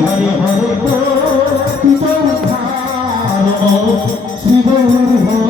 হরে হরে পতিত উদ্ধার শ্রী গৌর হরে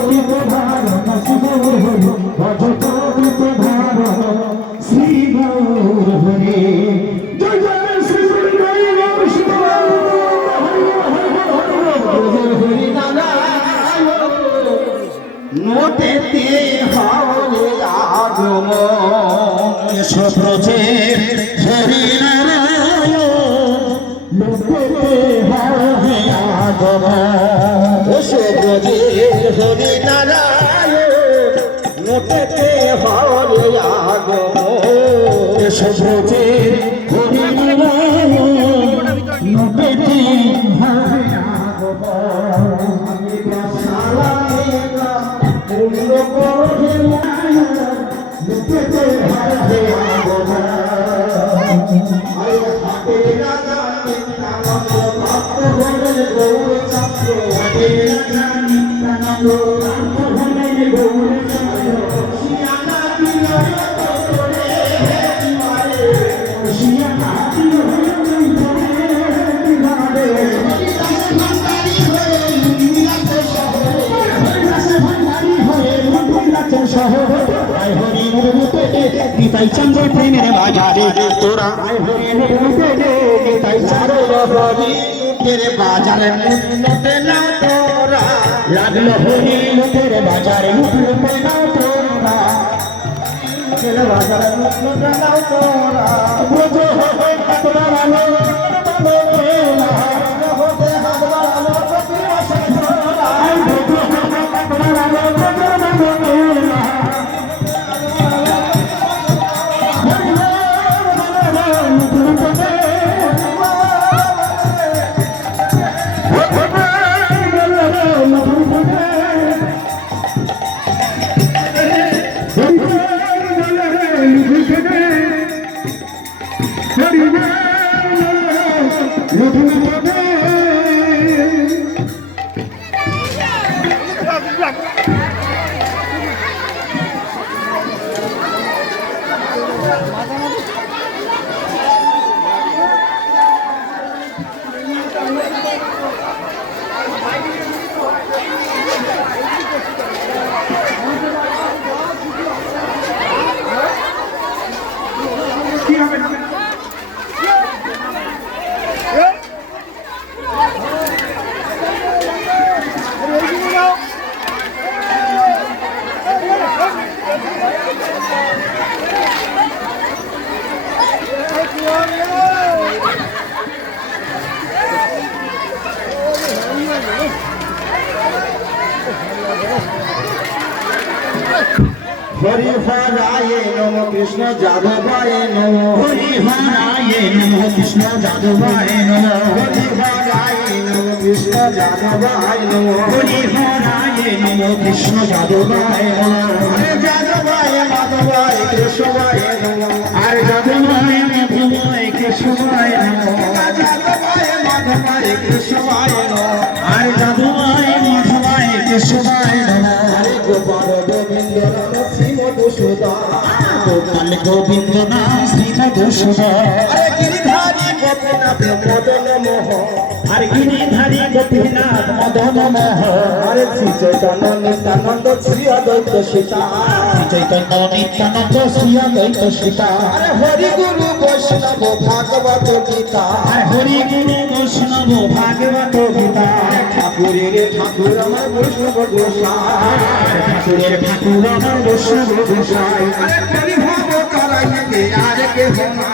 ভারত হরে জয় শ্রী হরি নারায়ণ লোকেতে হরে আগমন হরে আগমন এসো ব্রজে হরি নারায়ণ লোকেতে নিতাই চন্দ্র প্রেমের বাজারে তোরা নিতাই চন্দ্র তেরে বাজারে মুটে না তোরা লাগল হরি লোকের বাজারে তোরা তেরে না তোরা কাতরা শুধু তবে হরি হরায় নম কৃষ্ণ যাদবায় নম হরি হরায় নম কৃষ্ণ যাদবায় নম হরি হরায় নম কৃষ্ণ যাদবায় নম হরি হরায় নম কৃষ্ণ যাদবায় নম হরে যাদবায় মাধবায় কেশবায় নম আর যাদবায় মাধবায় কেশবায় নম যাদবায় মাধবায় কেশবায় নম আর যাদবায় মাধবায় কেশবায় নম হরে গোপাল গোপাল গোবিন্দ না শ্রী গিরিধারী গোপীনাথ মদন মোহ আর গিরিধারী গোপীনাথ মদন মোহ হরে শ্রী চৈতন্য নিত্যানন্দ শ্রী অদ্বৈত সীতা। চৈতন্য নিত্যানন্দ শ্রী অদ্বৈত সীতা। আরে হরি গুরু বৈষ্ণব ভাগবত গীতা। আর হরি গুরু বৈষ্ণব ভাগবত গীতা। ঠাকুরের ঠাকুর আমার বৈষ্ণব গোসাই। ঠাকুরের ঠাকুর আমার বৈষ্ণব গোসাই। আরে কলি ভাব করাইতে আর কে হোমা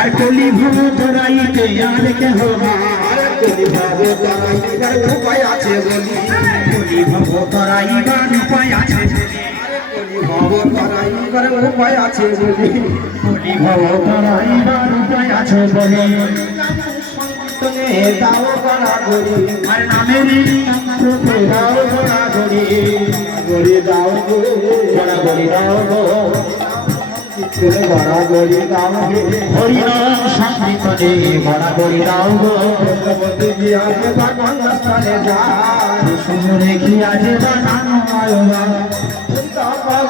আর কলি ভব তোরাইতে আর কেহ না। আরে কলি ভাব করাইবার উপায় আছে বলি। কলি ভব তোরাইবার উপায় আছে উপায় আছে বলি কলি ভব তোরাইবার উপায় আছে বলে। দাও করা করি আর নামেরই নামে দাও গোড়া গড়ি গড়ি দাও গোড়া গড়ি দাও গড়া গড়ি দাও হরিনাম সংকীর্তনে গোড়া গড়ি দাও গো। বৈষ্ণবতী বিহারে ভগবান স্থানে যায় শুনে রেখি আছে বানানো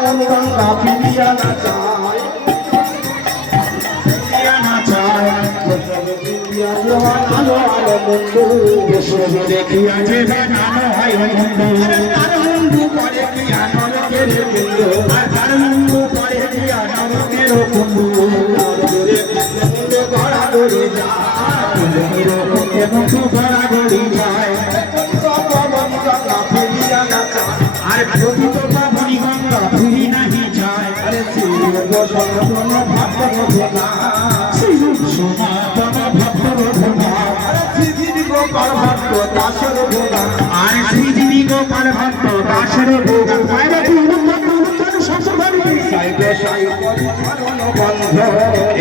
আয়োবা গঙ্গা ফিরিয়া না চায় না চায় বন্ধু রেখি আছে বানানো হয় বন্ধু। তার কি আনন্দের বিন্দু আর তার বন্ধু পরে দিয়া নরকের বন্ধু গড়া গড়ি যায়। বন্ধু গোড়া গড়ি যায়। ফিরিয়া আর প্রকৃত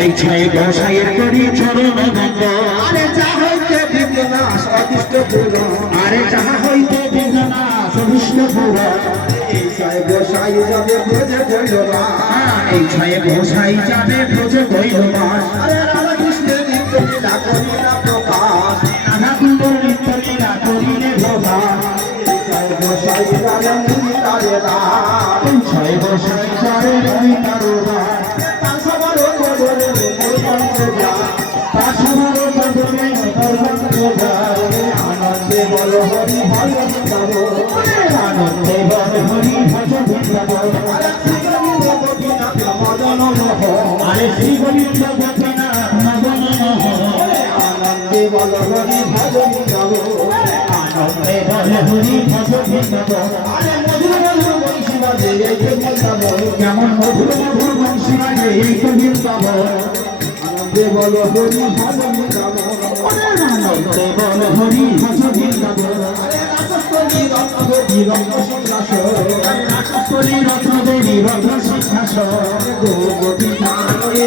এই ছাই গোসাইয়ের করি চরণ বন্ধ। আরে যা হইতে বিঘ্নাশ অতিষ্ঠ পূরণ। আরে যাহা হইতে বেদনা সবিষ্ট পুরাণ। এই সাই গোসাই যাবে ব্রজে জয়রা এই ছাই গোসাই যাবে ব্রজ মাস আরে রাধা কৃষ্ণের নিত্য লীলা করি না যা পাশামারো বদলে পর্বত যায় আনন্দে বল হরি গাবো। আনন্দে বল হরি ভজ বৃন্দাব আরে শ্রী গোবিন্দ আনন্দে বল হরি ভজন আনন্দে বল হরি ভজ বৃন্দাব আরে মধুর মধুর বংশী বাজে এই তো বৃন্দাব আনন্দে বল হরি ভজন গাবো আনন্দে বল হরি ভজ বৃন্দাব গোপী ধানে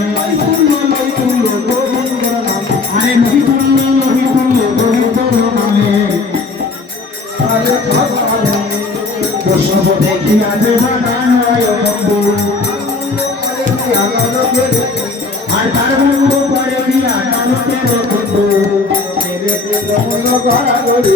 বন্ধু পরে দিয়া নামকে বন্ধু